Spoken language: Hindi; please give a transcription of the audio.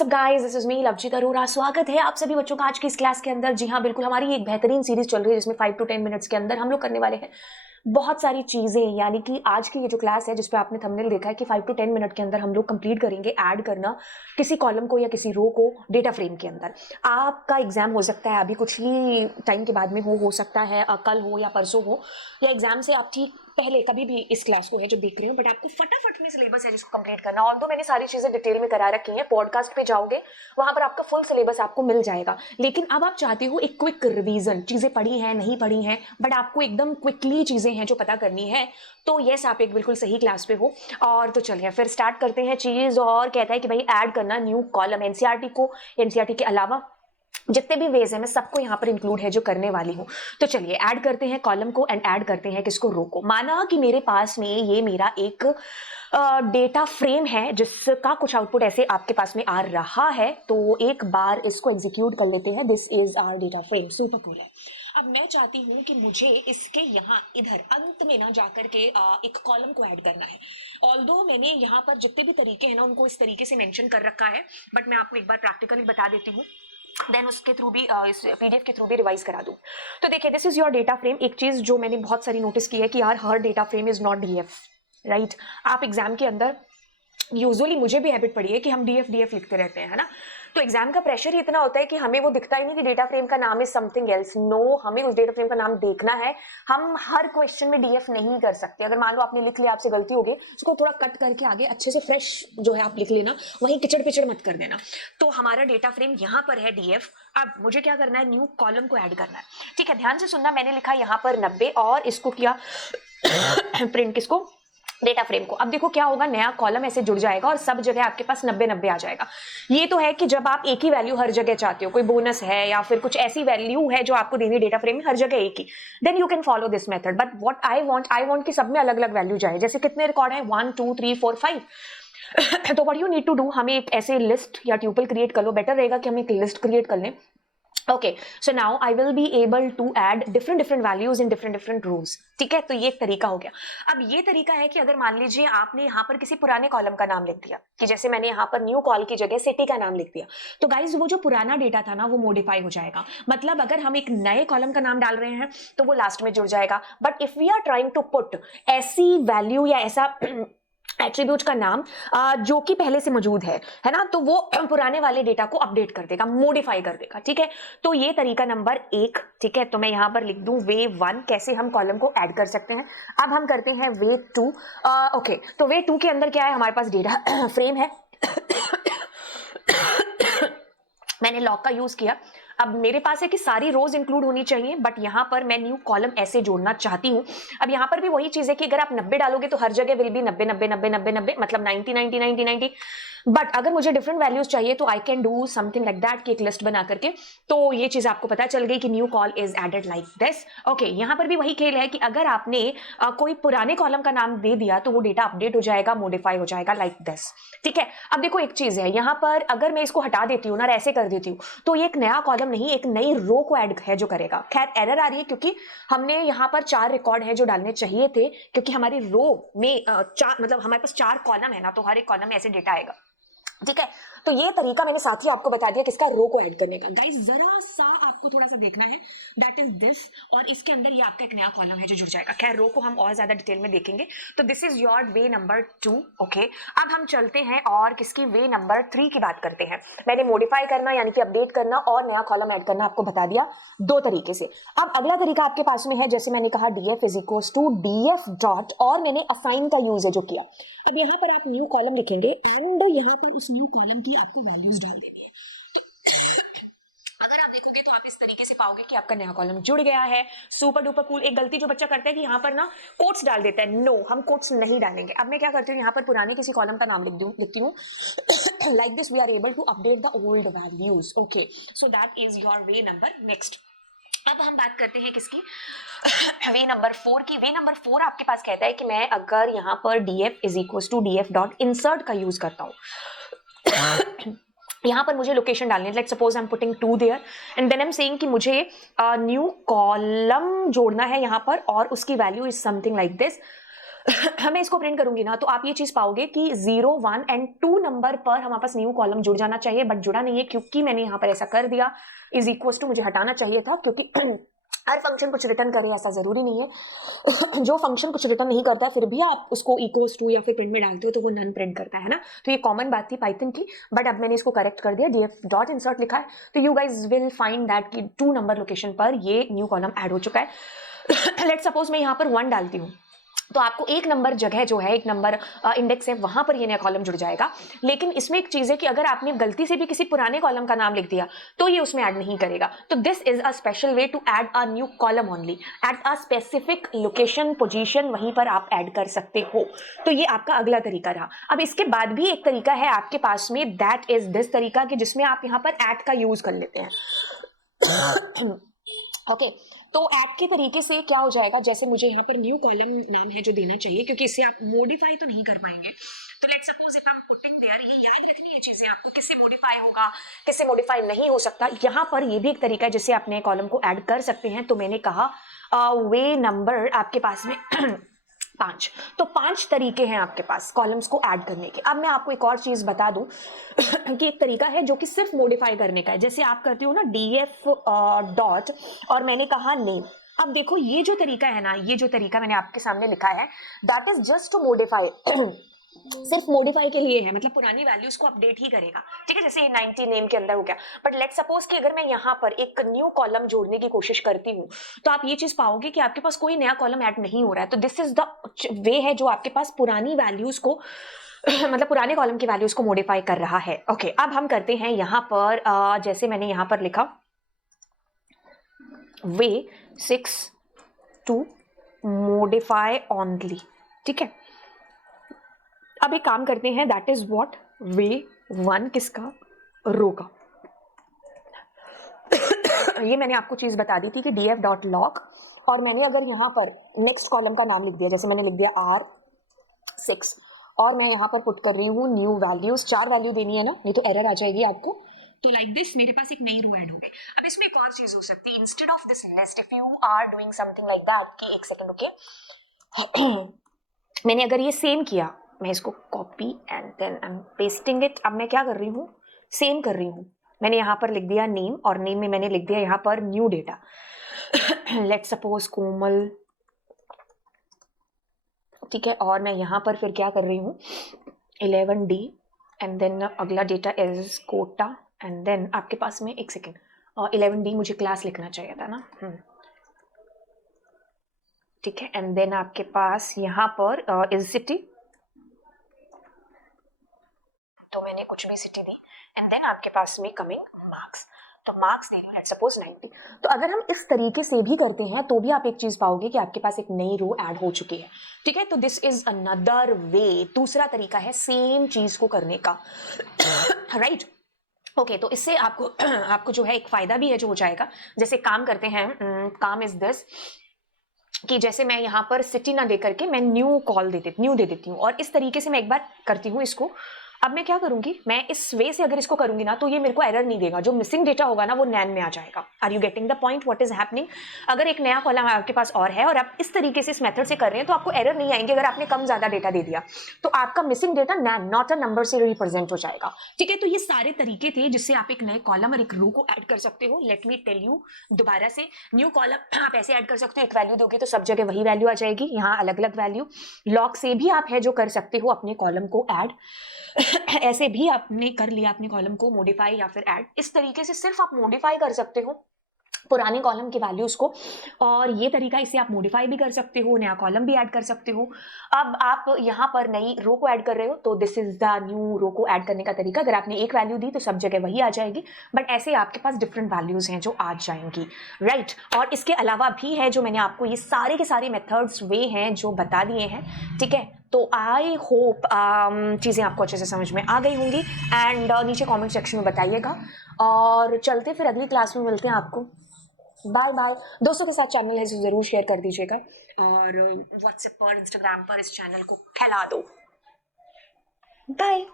WhatsApp guys, this is me Lovejeet Arora. स्वागत है आप सभी बच्चों का आज की इस क्लास के अंदर। जी हाँ, बिल्कुल हमारी एक बेहतरीन सीरीज चल रही है जिसमें 5 to 10 मिनट्स के अंदर हम लोग करने वाले हैं बहुत सारी चीजें। यानी कि आज की ये जो क्लास है जिसपे आपने थंबनेल देखा है कि 5 to 10 मिनट के अंदर हम लोग कंप्लीट करेंगे ऐड करना किसी कॉलम को या किसी रो को डेटा फ्रेम के अंदर। आपका एग्जाम हो सकता है अभी कुछ ही टाइम के बाद में हो सकता है कल हो या परसों हो, या एग्जाम से आप ठीक पहले कभी भी इस क्लास को है जो देख रहे हो, बट आपको फटाफट में सिलेबस है जिसको कंप्लीट करना। ऑल्दो मैंने सारी चीजें डिटेल में करा रखी हैं, पॉडकास्ट पे जाओगे वहां पर आपका फुल सिलेबस आपको मिल जाएगा। लेकिन अब आप चाहते हो एक क्विक रिवीजन, चीजें पढ़ी हैं नहीं पढ़ी हैं बट आपको एकदम क्विकली चीजें हैं जो पता करनी है, तो यस आप एक बिल्कुल सही क्लास पे हो। और तो चलिए फिर स्टार्ट करते हैं चीज। और कहता है कि भाई ऐड करना न्यू कॉलम एनसीईआरटी को, एनसीईआरटी के अलावा जितने भी वेज है मैं सबको यहाँ पर इंक्लूड है जो करने वाली हूँ। तो चलिए ऐड करते हैं कॉलम को एंड ऐड करते हैं किसको, रो को। माना कि मेरे पास में ये मेरा एक डेटा फ्रेम है जिसका कुछ आउटपुट ऐसे आपके पास में आ रहा है, तो एक बार इसको एग्जीक्यूट कर लेते हैं। This is our data frame, super cool है। अब मैं चाहती हूँ कि मुझे इसके यहाँ इधर अंत में ना जाकर के एक कॉलम को ऐड करना है। ऑल्दो मैंने यहाँ पर जितने भी तरीके हैं ना उनको इस तरीके से मेंशन कर रखा है, बट मैं आपको एक बार प्रैक्टिकली बता देती हूँ, देन उसके थ्रू भी इस पीडीएफ के थ्रू भी रिवाइज करा दूं। तो देखिए, this is your data frame. एक चीज जो मैंने बहुत सारी नोटिस की है कि यार हर data frame is not DF, right. आप एग्जाम के अंदर यूजुअली, मुझे भी हैबिट पड़ी है कि हम डीएफ डीएफ लिखते रहते हैं, है ना। तो एग्जाम का प्रेशर ही इतना होता है कि हमें वो दिखता ही नहीं कि डेटा फ्रेम का नाम इज समथिंग एल्स। नो, हमें उस डेटा फ्रेम का नाम देखना है। हम हर क्वेश्चन में डीएफ नहीं कर सकते। अगर मान लो आपने लिख लिया, आपसे गलती हो गई, उसको थोड़ा कट करके आगे अच्छे से फ्रेश जो है आप लिख लेना, वहीं किचड़ पिचड़ मत कर देना। तो हमारा डेटा फ्रेम यहाँ पर है डीएफ। अब मुझे क्या करना है, न्यू कॉलम को ऐड करना है। ठीक है, ध्यान से सुनना। मैंने लिखा यहाँ पर 90 और इसको किया प्रिंट, किसको, डेटा फ्रेम को। अब देखो क्या होगा, नया कॉलम ऐसे जुड़ जाएगा और सब जगह आपके पास 90-90 आ जाएगा। ये तो है कि जब आप एक ही वैल्यू हर जगह चाहते हो, कोई बोनस है या फिर कुछ ऐसी वैल्यू है जो आपको देनी डेटा फ्रेम में हर जगह एक ही, then you can follow this method. But what I want कि सब में अलग अलग वैल्यू जाए। जैसे कितने रिकॉर्ड है, 1 2 3 4 5 तो what you need to do, हमें एक ऐसे लिस्ट या ट्यूपल क्रिएट कर लो। बेटर रहेगा कि हम एक लिस्ट क्रिएट कर लें। Okay, so now I will be able to add different values in different rows. ठीक है, तो ये एक तरीका हो गया। अब ये तरीका है कि अगर मान लीजिए आपने यहाँ पर किसी पुराने कॉलम का नाम लिख दिया, कि जैसे मैंने यहाँ पर न्यू कॉल की जगह सिटी का नाम लिख दिया, तो गाइज वो जो पुराना डेटा था ना वो मॉडिफाई हो जाएगा। मतलब अगर हम एक नए कॉलम का नाम डाल रहे हैं तो वो लास्ट में जुड़ जाएगा। But if we are trying to put ऐसी वैल्यू या ऐसा एट्रीब्यूट का नाम जो कि पहले से मौजूद है ना, तो वो पुराने वाले डेटा को अपडेट कर देगा, मॉडिफाई कर देगा। ठीक है, तो ये तरीका नंबर 1। ठीक है, तो मैं यहां पर लिख दूं वे 1, कैसे हम कॉलम को ऐड कर सकते हैं। अब हम करते हैं वे 2। ओके, तो वे 2 के अंदर क्या है, हमारे पास डेटा फ्रेम है। मैंने लॉक का यूज किया। अब मेरे पास है कि सारी रोज इंक्लूड होनी चाहिए, बट यहां पर मैं न्यू कॉलम ऐसे जोड़ना चाहती हूं। अब यहां पर भी वही चीज है कि अगर आप 90 डालोगे तो हर जगह विल बी 90 मतलब 90 बट अगर मुझे डिफरेंट वैल्यूज चाहिए तो I can do something like that, कि एक लिस्ट बना करके। तो ये चीज आपको पता चल गई कि new col is added like this. Okay, यहां पर भी वही खेल है कि अगर आपने कोई पुराने कॉलम का नाम दे दिया तो वो डेटा अपडेट हो जाएगा, मॉडिफाई हो जाएगा लाइक दिस। ठीक है, अब देखो एक चीज है यहाँ पर, अगर मैं इसको हटा देती हूँ ना, ऐसे कर देती हूँ, तो ये एक नया कॉलम नहीं, एक नई रो को ऐड है जो करेगा। खैर एरर आ रही है क्योंकि हमने यहाँ पर 4 रिकॉर्ड है जो डालने चाहिए थे, क्योंकि हमारी रो में 4 मतलब हमारे पास 4 कॉलम है ना, तो हर एक कॉलम में ऐसे डेटा आएगा। ठीक है, तो ये तरीका मैंने साथ ही आपको बता दिया किसका, रो को ऐड करने का। गाइस जरा सा आपको थोड़ा सा देखना है, दैट इज दिस, और इसके अंदर ये आपका एक नया कॉलम है जो जुड़ जाएगा। खैर रो को हम और ज्यादा डिटेल में देखेंगे। तो this is your way number 2। Okay, अब हम चलते हैं और किसकी, वे नंबर 3 की बात करते हैं। मैंने मॉडिफाई करना यानी कि अपडेट करना और नया कॉलम ऐड करना आपको बता दिया 2 तरीके से। अब अगला तरीका आपके पास में है, जैसे मैंने कहा df is equals to df dot, और मैंने असाइन का यूज है जो किया। अब यहाँ पर आप न्यू कॉलम लिखेंगे एंड यहाँ पर उस न्यू कॉलम की आपको वैल्यूज डाल देनी है। अगर आप देखोगे तो आप इस तरीके से पाओगे कि आपका नया कॉलम जुड़ गया है। Super duper cool. एक गलती जो बच्चा करता है कि यहाँ पर ना कोट्स डाल देता है। नो, हम कोट्स नहीं डालेंगे। अब मैं क्या करती हूँ, यहाँ पर पुराने किसी कॉलम का नाम लिखती हूँ like this, we are able to update the old values. Okay, so that is your way number next. अब हम बात करते हैं किसकी, वे नंबर 4 की। वे नंबर 4 आपके पास कहता है कि मैं अगर यहाँ पर df is equal to df dot insert का यूज करता हूँ, यहाँ पर मुझे लोकेशन डालनी है। Like suppose I am putting 2 there and then I am saying कि मुझे न्यू कॉलम जोड़ना है यहाँ पर, और उसकी value is something like this. मैं इसको प्रिंट करूंगी ना तो आप ये चीज पाओगे कि 0, 1 एंड 2 नंबर पर हमारे पास न्यू कॉलम जुड़ जाना चाहिए, बट जुड़ा नहीं है क्योंकि मैंने यहाँ पर ऐसा कर दिया। इज इक्वल टू मुझे हटाना चाहिए था, क्योंकि हर फंक्शन कुछ रिटर्न करे ऐसा जरूरी नहीं है। जो फंक्शन कुछ रिटर्न नहीं करता है फिर भी आप उसको इक्वल्स टू या फिर प्रिंट में डालते हो तो वो नन प्रिंट करता है ना। तो ये कॉमन बात थी पाइथन की, बट अब मैंने इसको करेक्ट कर दिया, df डॉट इंसर्ट लिखा है, तो you guys will find that कि 2 नंबर लोकेशन पर ये न्यू कॉलम ऐड हो चुका है। लेट सपोज मैं यहाँ पर 1 डालती हूँ तो आपको एक नंबर जगह जो है, एक नंबर इंडेक्स है, वहां पर ये नया कॉलम जुड़ जाएगा। लेकिन इसमें एक चीज है कि अगर आपने गलती से भी किसी पुराने कॉलम का नाम लिख दिया तो ये उसमें ऐड नहीं करेगा। तो this is a special way to add a new column only at a specific location position, वहीं पर आप ऐड कर सकते हो। तो ये आपका अगला तरीका रहा। अब इसके बाद भी एक तरीका है आपके पास में, दैट इज दिस तरीका, कि जिसमें आप यहाँ पर ऐड का यूज कर लेते हैं। ओके तो ऐड के तरीके से क्या हो जाएगा, जैसे मुझे यहाँ पर न्यू कॉलम नाम है जो देना चाहिए, क्योंकि इससे आप मॉडिफाई तो नहीं कर पाएंगे। तो let suppose if I am putting their, ये याद रखनी है चीजें आपको, किससे मॉडिफाई होगा किससे मॉडिफाई नहीं हो सकता। यहाँ पर ये भी एक तरीका है जिससे अपने कॉलम को ऐड कर सकते हैं। तो मैंने कहा वे नंबर आपके पास में 5, तो 5 तरीके हैं आपके पास कॉलम्स को ऐड करने के। अब मैं आपको एक और चीज बता दूं कि एक तरीका है जो कि सिर्फ मॉडिफाई करने का है। जैसे आप करते हो ना df डॉट और मैंने कहा नेम। अब देखो ये जो तरीका है ना, ये जो तरीका मैंने आपके सामने लिखा है, that is just to modify. सिर्फ मॉडिफाई के लिए है, मतलब पुरानी वैल्यूज को अपडेट ही करेगा। ठीक है, जैसे 90 नेम के अंदर हो गया। बट लेट सपोज कि अगर मैं यहाँ पर एक न्यू कॉलम जोड़ने की कोशिश करती हूँ तो आप ये चीज पाओगे कि आपके पास कोई नया कॉलम ऐड नहीं हो रहा है। तो दिस इज द वे है जो आपके पास पुरानी वैल्यूज को मतलब पुराने कॉलम की वैल्यूज को मॉडिफाई कर रहा है। ओके अब हम करते हैं यहाँ पर जैसे मैंने यहाँ पर लिखा वे 6 टू मॉडिफाई ओनली। ठीक है, अब एक काम करते हैं, दैट इज व्हाट वे 1 किसका, रो का। ये मैंने आपको चीज बता दी थी कि df डॉट लॉग, और मैंने अगर यहाँ पर नेक्स्ट कॉलम का नाम लिख दिया, जैसे मैंने लिख दिया R6 और मैं यहाँ पर पुट कर रही हूँ न्यू वैल्यूज, 4 वैल्यू देनी है ना, नहीं तो एरर आ जाएगी आपको। तो लाइक दिस मेरे पास एक नई रो ऐड हो गई। अब इसमें एक और चीज हो सकती है, instead of this list if you are doing something like that, कि एक सेकंड ओके, मैंने अगर ये सेम किया, मैं इसको copy and then I am pasting it. अब मैं क्या कर रही हूँ, सेम कर रही हूँ। मैंने यहाँ पर लिख दिया नेम और नेम में मैंने लिख दिया यहाँ पर न्यू डेटा। लेट सपोज कोमल। ठीक है, और मैं यहाँ पर फिर क्या कर रही हूँ 11D एंड देन अगला data is quota and then आपके पास में एक सेकेंड 11D मुझे क्लास लिखना चाहिए था ना। ठीक है, एंड देन आपके पास यहाँ पर इज सिटी, तो मैंने कुछ भी सिटी दी एंड देन आपके पास में कमिंग मार्क्स, तो मार्क्स दे रही हूँ लेट्स सपोज 90। तो अगर हम इस तरीके से भी करते हैं तो भी आप एक चीज पाओगे कि आपके पास एक नई रो ऐड हो चुकी है। ठीक है, तो दिस इज अनदर वे, दूसरा तरीका है सेम चीज को करने का। राइट ओके तो इससे आपको जो है एक फायदा भी है जो हो जाएगा। जैसे काम करते हैं, काम इज दिस कि जैसे मैं यहाँ पर सिटी ना दे करके मैं न्यू दे देती हूँ, और इस तरीके से मैं एक बार करती हूँ इसको। अब मैं क्या करूंगी, मैं इस वे से अगर इसको करूंगी ना तो ये मेरे को एरर नहीं देगा, जो मिसिंग डेटा होगा ना वो नैन में आ जाएगा। Are you getting the point what is happening. अगर एक नया कॉलम आपके पास और है और आप इस तरीके से इस मेथड से कर रहे हैं तो आपको एरर नहीं आएंगे। अगर आपने कम ज्यादा डेटा दे दिया तो आपका missing data NaN not a number से रिप्रेजेंट हो जाएगा। ठीक है, तो ये सारे तरीके थे जिससे आप एक नए कॉलम और एक रो को ऐड कर सकते हो। लेट मी टेल यू दोबारा से, न्यू कॉलम आप ऐसे ऐड कर सकते हो, एक वैल्यू दोगे तो सब जगह वही वैल्यू आ जाएगी, यहाँ अलग अलग वैल्यू। लॉग से भी आप है जो कर सकते हो अपने कॉलम को ऐड, ऐसे भी आपने कर लिया अपने कॉलम को मॉडिफाई या फिर ऐड। इस तरीके से सिर्फ आप मॉडिफाई कर सकते हो पुराने कॉलम की वैल्यूज को, और ये तरीका इससे आप मॉडिफाई भी कर सकते हो, नया कॉलम भी ऐड कर सकते हो। अब आप यहाँ पर नई रो को ऐड कर रहे हो तो this is the new row को ऐड करने का तरीका। अगर आपने एक वैल्यू दी तो सब जगह वही आ जाएगी, बट ऐसे आपके पास डिफरेंट वैल्यूज हैं जो आ जाएंगी। राइट और इसके अलावा भी है जो मैंने आपको ये सारे के सारे मेथड्स वे हैं जो बता दिए हैं। ठीक है, तो आई होप चीज़ें आपको अच्छे से समझ में आ गई होंगी, एंड नीचे कमेंट सेक्शन में बताइएगा। और चलते फिर अगली क्लास में मिलते हैं आपको। Bye bye. दोस्तों के साथ चैनल है जो ज़रूर शेयर कर दीजिएगा, और व्हाट्सएप पर इंस्टाग्राम पर इस चैनल को फैला दो। बाय।